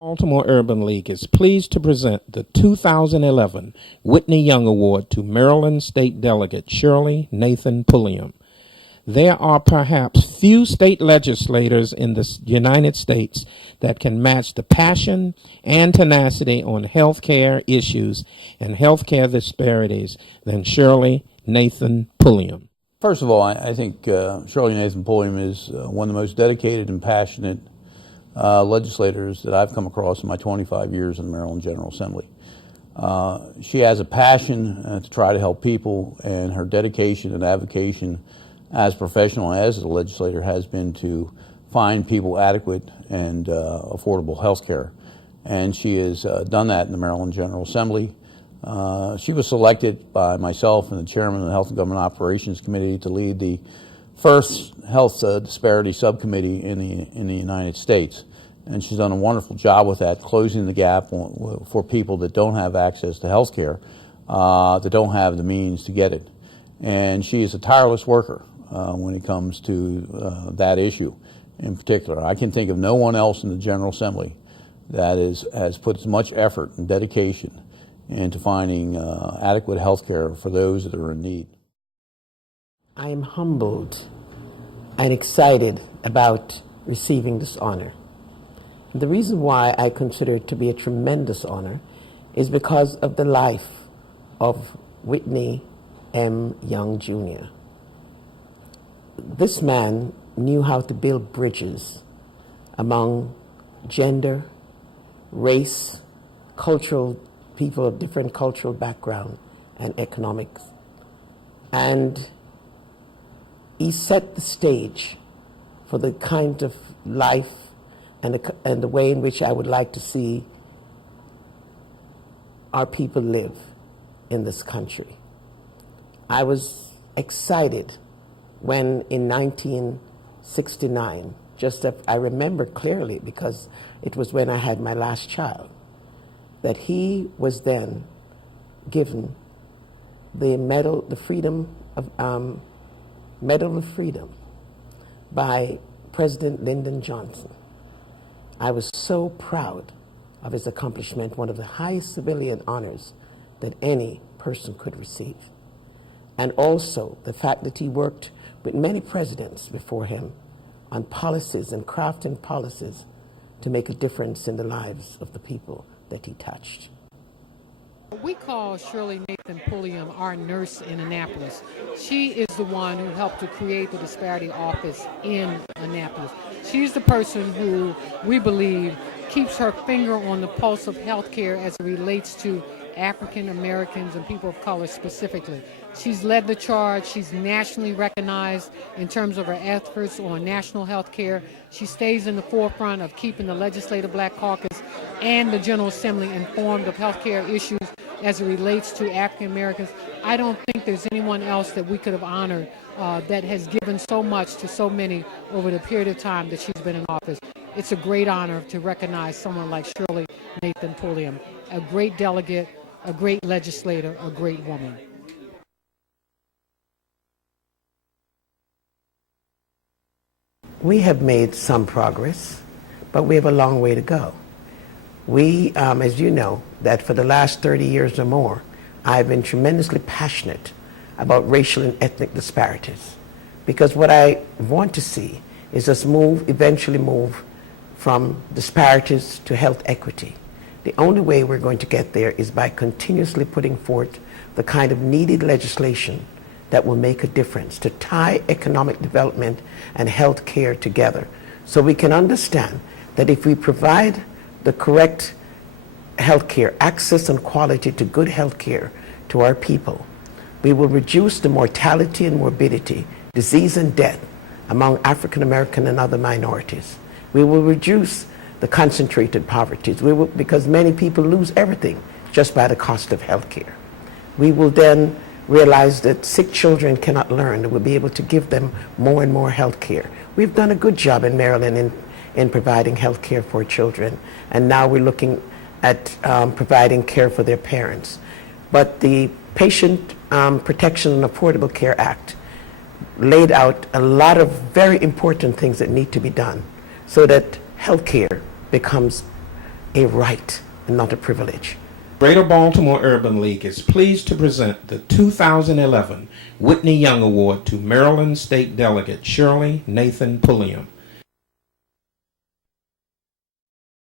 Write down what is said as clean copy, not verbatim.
Baltimore Urban League is pleased to present the 2011 Whitney Young Award to Maryland State Delegate Shirley Nathan Pulliam. There are perhaps few state legislators in the United States that can match the passion and tenacity on health care issues and health care disparities than Shirley Nathan Pulliam. First of all, I think Shirley Nathan Pulliam is one of the most dedicated and passionate legislators that I've come across in my 25 years in the Maryland General Assembly. She has a passion to try to help people, and her dedication and avocation as professional as a legislator has been to find people adequate and affordable health care. And she has done that in the Maryland General Assembly. She was selected by myself and the chairman of the Health and Government Operations Committee to lead the first health disparity subcommittee in the United States. And she's done a wonderful job with that, closing the gap for people that don't have access to health care, that don't have the means to get it. And she is a tireless worker when it comes to that issue in particular. I can think of no one else in the General Assembly that has put as much effort and dedication into finding adequate health care for those that are in need. I am humbled and excited about receiving this honor. The reason why I consider it to be a tremendous honor is because of the life of Whitney M. Young Jr. This man knew how to build bridges among gender, race, cultural people of different cultural background and economics. And he set the stage for the kind of life and the way in which I would like to see our people live in this country. I was excited when in 1969, I remember clearly because it was when I had my last child, that he was then given the Medal of Freedom by President Lyndon Johnson. I was so proud of his accomplishment, one of the highest civilian honors that any person could receive. And also the fact that he worked with many presidents before him on policies and crafting policies to make a difference in the lives of the people that he touched. We call Shirley Nathan Pulliam our nurse in Annapolis. She is the one who helped to create the disparity office in Annapolis. She's the person who we believe keeps her finger on the pulse of healthcare as it relates to African Americans and people of color specifically. She's led the charge. She's nationally recognized in terms of her efforts on national health care. She stays in the forefront of keeping the Legislative Black Caucus and the General Assembly informed of health care issues as it relates to African Americans. I don't think there's anyone else that we could have honored that has given so much to so many over the period of time that she's been in office. It's a great honor to recognize someone like Shirley Nathan Pulliam, a great delegate, a great legislator, a great woman. We have made some progress, but we have a long way to go. We, as you know, that for the last 30 years or more, I've been tremendously passionate about racial and ethnic disparities. Because what I want to see is us eventually move from disparities to health equity. The only way we're going to get there is by continuously putting forth the kind of needed legislation that will make a difference, to tie economic development and health care together, so we can understand that if we provide the correct health care, access and quality to good health care to our people, we will reduce the mortality and morbidity, disease and death among African American and other minorities. We will reduce the concentrated poverties, because many people lose everything just by the cost of health care. We will then realize that sick children cannot learn, and we'll be able to give them more and more health care. We've done a good job in Maryland in providing health care for children, and now we're looking at providing care for their parents. But the Patient Protection and Affordable Care Act laid out a lot of very important things that need to be done so that health care becomes a right and not a privilege. Greater Baltimore Urban League is pleased to present the 2011 Whitney Young Award to Maryland State Delegate Shirley Nathan Pulliam.